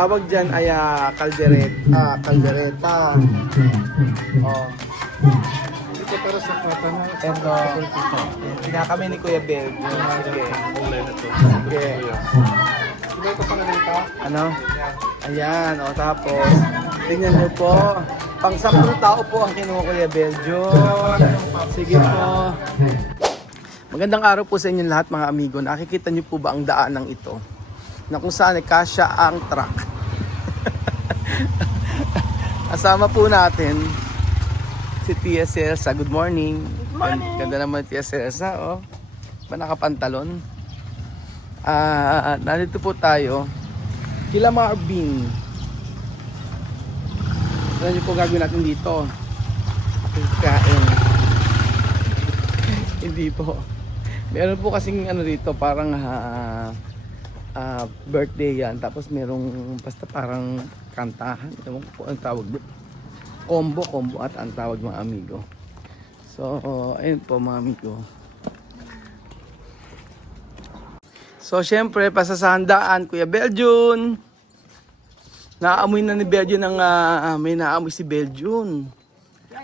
Tawag dyan ay kaldereta. Oh. Ito para sa kata na. Ito. Kinakami ni Kuya Bel. Sige. Kulay na to. Sige. Diba ito pala nito? Ano? Ayan. O tapos, tingnan nyo po. Pang 10 tao po ang kinuha Kuya Belgium. Sige po. Magandang araw po sa inyong lahat mga amigo. Nakikita nyo po ba ang daanang ito? Na kung saan kasya ang truck. Kasama po natin si Tia Celsa. Good morning. Good morning. Ganda naman Tia Celsa. Oh. Ba nakapantalon? Nandito po tayo. Kila Marvin. Ano nyo po gagawin natin dito? Kain. Hindi po. Meron po kasing ano dito parang birthday yan. Tapos merong basta parang kantahan. Ewan ko po ang tawag doon. Combo at ang tawag mga amigo. So, ayun po mga amigo. So, syempre, pasasahandaan, Kuya Beljun. Naamoy na ni Beljun ng may naamoy si Beljun.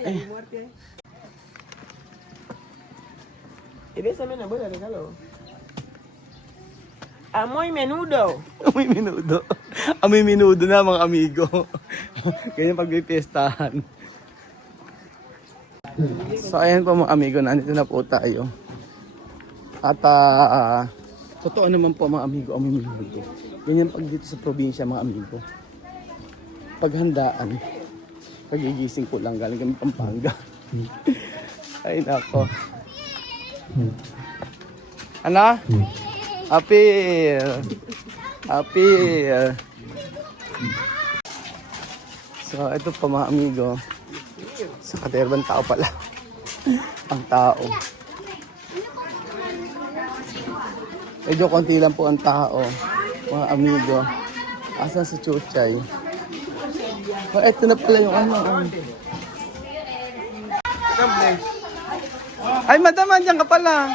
Eh. Ibesa na bola regalo. Amoy menudo. Amoy minudo. Amoy minudo na mga amigo. Ganyan pag may piyestahan. So ayan po mga amigo, nandito na po tayo. At totoo naman po mga amigo, amoy minudo. Ganyan pag dito sa probinsya mga amigo. Paghandaan. Pagigising ko lang galing kami Pampanga. Ay nako. Ano? Apil. So, ito pa mga amigo. Sa katerbang tao pala. Ang tao. Medyo konti lang po ang tao. Mga amigo. Asan si Chuchay? Oh, ito na pala yung ano. Ay, madam, andyan ka pala.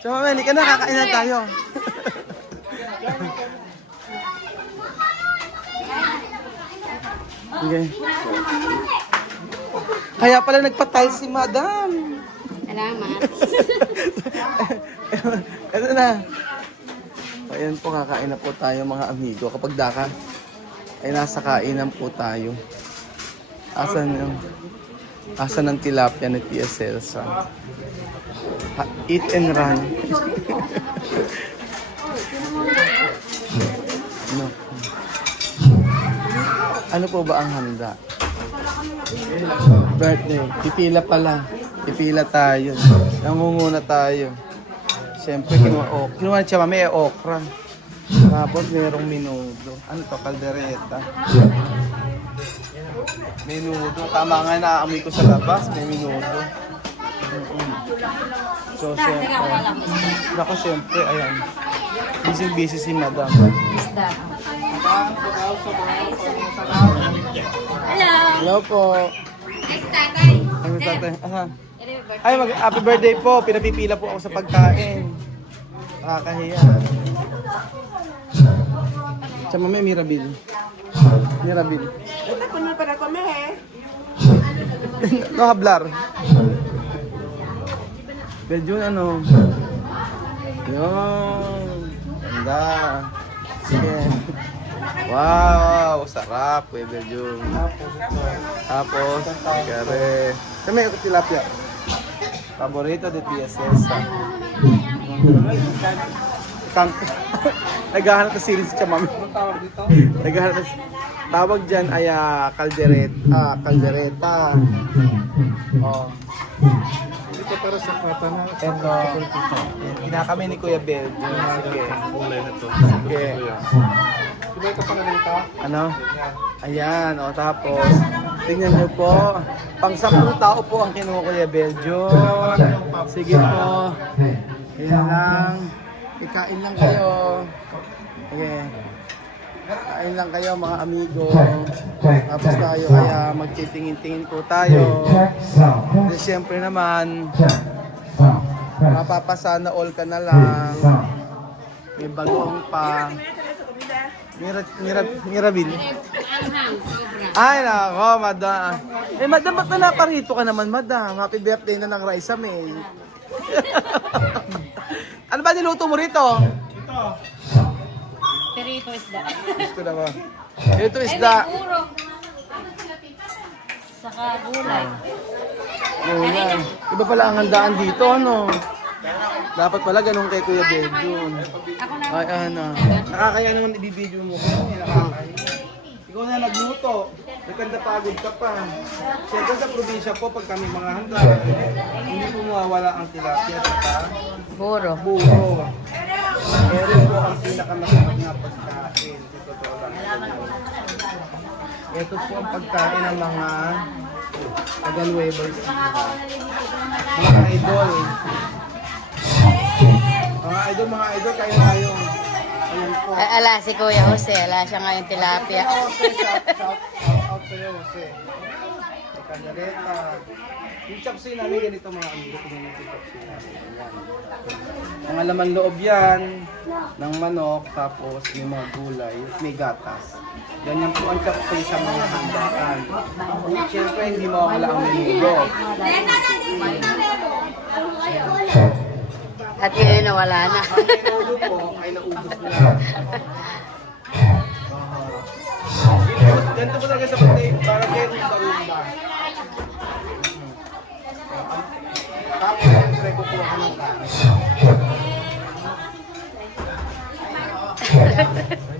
So, mamali ka na, kakain na tayo. Okay. Kaya pala nagpatal si madam. Salamat. Ito na. Ayan po, kakain na po tayo mga amigo. Kapag daka, ay nasa kainan po tayo. Asan ang tilapia ni Tia Celsa? Eat and run. No. Ano po ba ang handa? Birthday. Pipila pala. Pipila tayo. Nangunguna tayo. Siyempre, kinuha siya mami okra. Tapos merong minudo. Ano to? Kaldereta. Minudo. Tama nga, naamoy ko sa labas. May minudo. So, siyempre, ayan. Busy si madam. Hello. Hello po. Nice tatay. Ano tatay? Asan? Ay, happy birthday po. Pinapipila po ako sa pagkain. Kahiya. Sa mamay, Mirabil. Ito kuno para comer. No hablar. Beljun ano? Yun. Ganda. Sige. Wow, sarap eh, Beljun. Tapos, kare. Kami ako tilapia. Paborito de Tia Celsa. Naghahanap na series siya, mami. Naghahanap na tawag dyan ay kaldereta. Oh. Ito para sa kata na. Ito. Kinakami ni Kuya Bel. Sige. Kulay na to. Sige. Diba ito pala nito? Ano? Ayan. O tapos, tingnan nyo po. Pang 10 tao po ang kinuha Kuya Belgium. Sige po. Ayan lang. Ikain lang kayo. Okay. Kain lang kayo mga amigo. Tapos tayo kaya magtitingin-tingin po tayo. Then syempre naman, mapapasana all ka na lang. May bagong pa. Mirabil. Anghang, sobra. Ay, nako, madam. Eh, madam, ba't na naparito ka naman, madam? Happy birthday na ng Raisa May. Ano ba niluto mo rito? Perito isda. Gusto na ba? Ito isda. Puro. Saka gulay. Gulay. Iba pala ang handaan dito, ano? Dapat pala ganun kay Kuya Benjun. Ako na. Ay, ano. Nakakaya naman ibibideo mo. Nakakaya. Ikaw na nagluto. Maganda pagod ka pa. Siyempre sa probinsya po, pag kami mga handa, hindi po mawawala ang tilapia at Puro. buro. Pero po ang pinakamasarap na pagkain. Ito po lang. Ito po ang pagkain ng mga taga-Nuevers. Mga idol. Mga idol, kayo na kayo. Ayan po. Ay, ala, si Kuya Jose. Ala siya ngayon tilapia. Shout out sa'yo, Jose. May kandareta. Yung chapsuy namin ganito mga amigo. Tingnan yung chapsuy namin. Ayan. Mga laman loob yan ng manok, tapos may mga gulay, may gatas. Ganyan po ang chapsuy sa mga handaan. Siyempre, hindi mawawala ang menudo. At yun, nawala na. Ang menudo po ay naubos na. Ganito po talaga sa pagkain, para kayo barumba. Tapos, siyempre, kukuha ka ng kanin.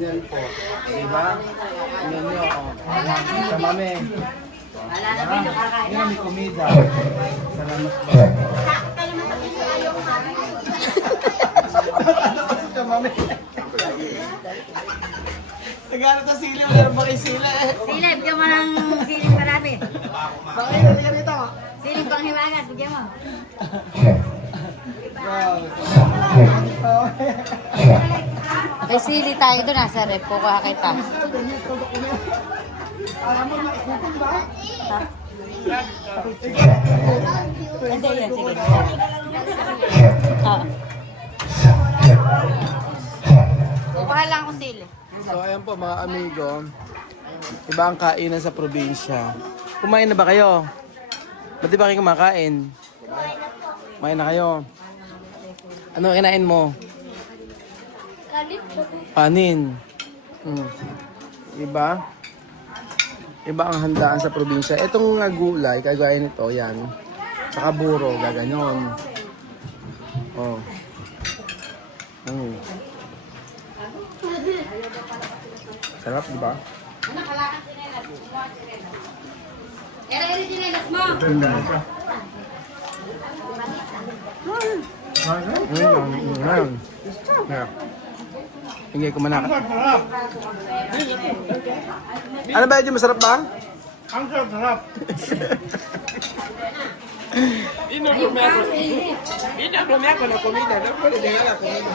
Ganyan po. Diba? Ganyan nyo. Sa mami. Yan, may kumida. Salamat po. Sa mami. Nagano ta sila, meron ba kayo sila eh? Silip, bigyan mo ng silip marami. Bakit hindi ka rito? Silip pang hiwagas, bigyan mo. May sili tayo doon, nasa rep ko kakita. Hindi yan, sige. Kukuha lang ako sili. So ayan po mga amigo, iba ang kainan sa probinsya. Kumain na ba kayo? Ba't di ba kayo kumakain? Kumain na kayo. Ano kinain mo? Panin. Iba? Iba ang handaan sa probinsya. Itong gulay, kagaya nito, yan. Saka buro, gaganyon. Oh. Sarap, di ba? Eri sinelas mo. Hindi ko manaka. Ano ba yun? Masarap ba? Ang sarap. Inabrome ako na comida. No puede llegar la comida.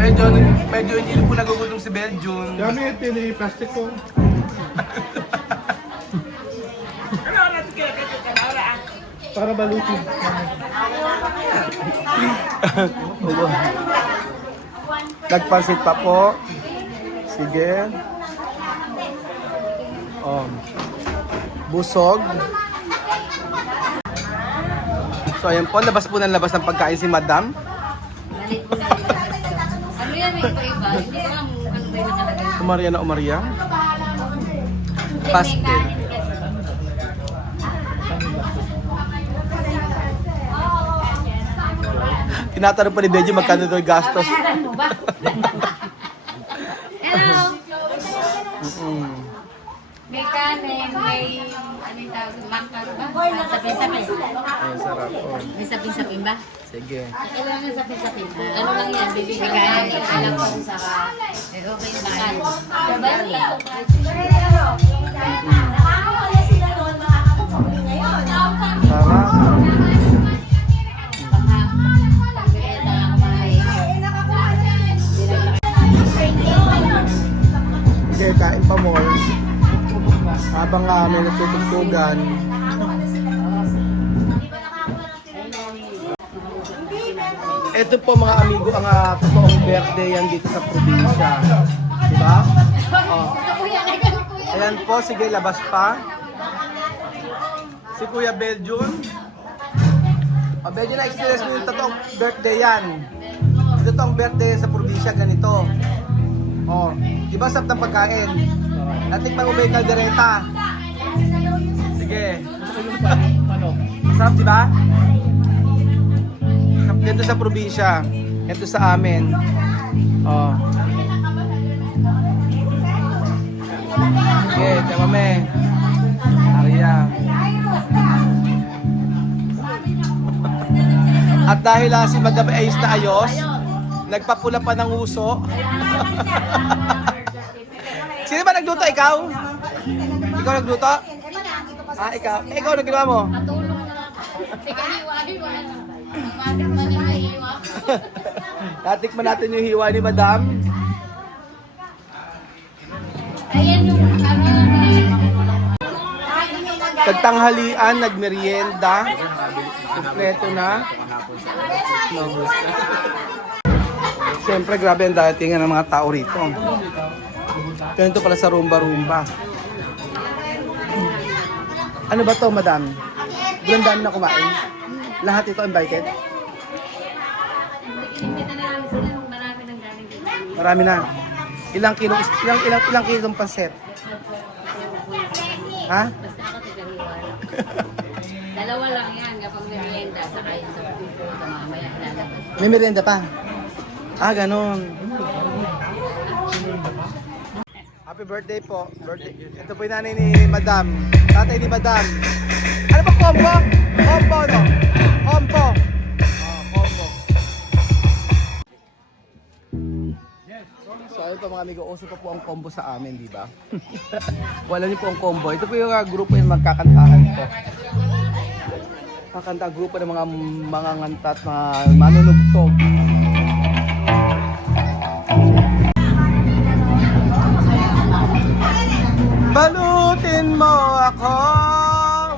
Medyo hindi po nagugutom si Belgium. Dami ito yung plastic ko. Para balutin. Nagpansit pa po. Sige. Busog. So ayan po, labas po ng labas ng pagkain si Madam. Malit po na yung ano yan, may iba-iba. Hindi ko alam ano ba yung nakalagay. Umaria na umaria. May Pastel. kanin kasi. Tinatanong pa ni Benji magkano daw yung gastos. Bayaran mo ba? Hello! May kanin, may ano yung tawag, makar ba? Sapin-sapin. Ay, sarap. Oh. May sapin-sapin ba? Sige. Kailangan sapin-sapin. Ano lang yan, bibigyan kanin. Alam ko sa okay yung kanin. Sarap. Sige, kain pa more. Habang may natutugtugan. Ito po mga amigo, ang totoong birthday yan dito sa probinsya. Diba? Oh. Ayan po, sige, labas pa. Si Kuya Beljun. Beljun, na-experience mo yung totoong birthday yan. Yung totoong birthday sa probinsya, ganito. Oh, diba sarap ng pagkain? Natikman mo ba yung kaldereta? Sige. Masarap, diba? Ganito sa probinsya. Ito sa amin. Oh. Sige, tama me. Aria. At dahil si Madam ayos na ayos, nagpapula pa ng uso. Sino ba nagluto? Ikaw? Ikaw nagluto? Ah, ikaw. Ikaw nagluto mo? Patulong na lang. Teka, hiwa-hiwa. Matikman niyo na hiwa. Natikman natin yung hiwa ni Madam. Ayan yung Tagtanghalian, nagmerienda. Kompleto na. No. Siyempre, grabe ang datingan ng mga tao rito. Ganito pala sa rumba-rumba. Ano ba to, Madam? Bulan dami na kumain? Lahat ito invited? Inimbita na namin sila nung marami nang galing dito. Marami na. Ilang kilong panset? Ha? Basta ako tigahiwa lang. Dalawa lang yan kapag merienda sa kain sa pupunta mamaya ilalabas. May merienda pa? Ah, ganun. Happy birthday po. Birthday. Ito po yung nanay ni Madam. Tatay ni Madam. Ano ba combo? Combo, no? Combo. Combo. So ayun po mga amigo, uso pa po ang combo sa amin, di ba? Wala niyo po ang combo. Ito po yung grupo yung magkakantahan po. Kakanta grupo ng mga nganta at mga manunugtog. Balutin mo ako,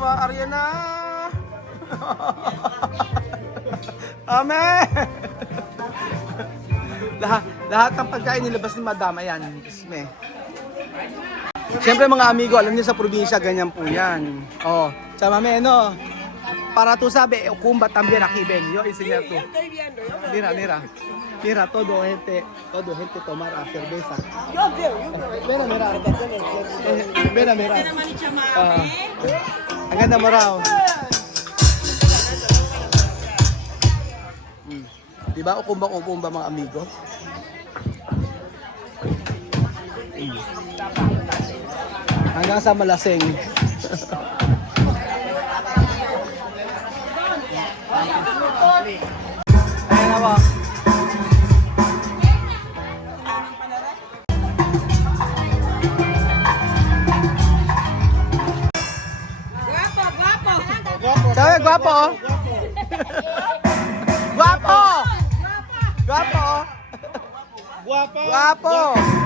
maarya na. Amen. lahat ng pagkain nilabas ni Madam, ayan, isme. Siyempre mga amigo, alam niyo sa probinsya, ganyan po yan. Oh, sama me, no? Para tú sabe, okumba también aquí, ven, yo enseñar tú. Mira, todo gente tomar cerveza. Mira. Ang ganda mo raw. Diba, ukumbang-ukumba mga amigo? Hanggang sa malasing. Ayan na ba? Sabi, gwapo oh. Gwapo! Gwapo! Guwapa! Gwapo!